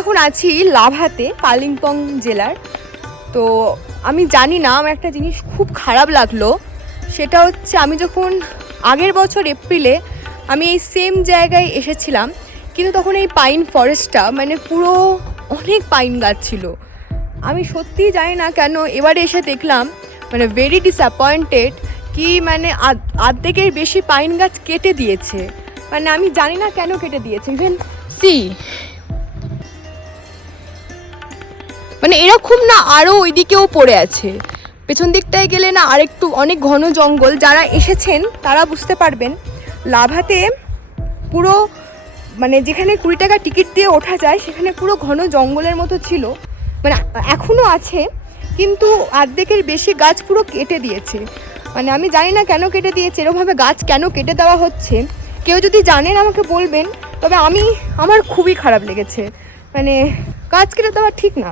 এখন আছি লাভাতে, কালিম্পং জেলার। তো আমি জানি না, আমার একটা জিনিস খুব খারাপ লাগলো। সেটা হচ্ছে আমি যখন আগের বছর এপ্রিলে আমি এই সেম জায়গায় এসেছিলাম, কিন্তু তখন এই পাইন ফরেস্টটা মানে পুরো অনেক পাইন গাছ ছিল। আমি সত্যিই জানি না কেন এবারে এসে দেখলাম মানে ভেরি ডিসঅ্যাপয়েন্টেড কি মানে অর্ধেকের বেশি পাইন গাছ কেটে দিয়েছে। মানে আমি জানি না কেন কেটে দিয়েছে। ইভেন সি মানে এরকম না, আরও ওইদিকেও পড়ে আছে। পেছন দিকটায় গেলে না আরেকটু অনেক ঘন জঙ্গল। যারা এসেছেন তারা বুঝতে পারবেন। লাভাতে পুরো মানে যেখানে 20 টাকা টিকিট দিয়ে ওঠা যায় সেখানে পুরো ঘন জঙ্গলের মতো ছিল, মানে এখনও আছে, কিন্তু অর্ধেকের বেশি গাছ পুরো কেটে দিয়েছে। মানে আমি জানি না কেন কেটে দিয়েছে, এরকমভাবে গাছ কেন কেটে দেওয়া হচ্ছে। কেউ যদি জানেন আমাকে বলবেন। তবে আমার খুবই খারাপ লেগেছে, মানে গাছ কেটে দেওয়া ঠিক না।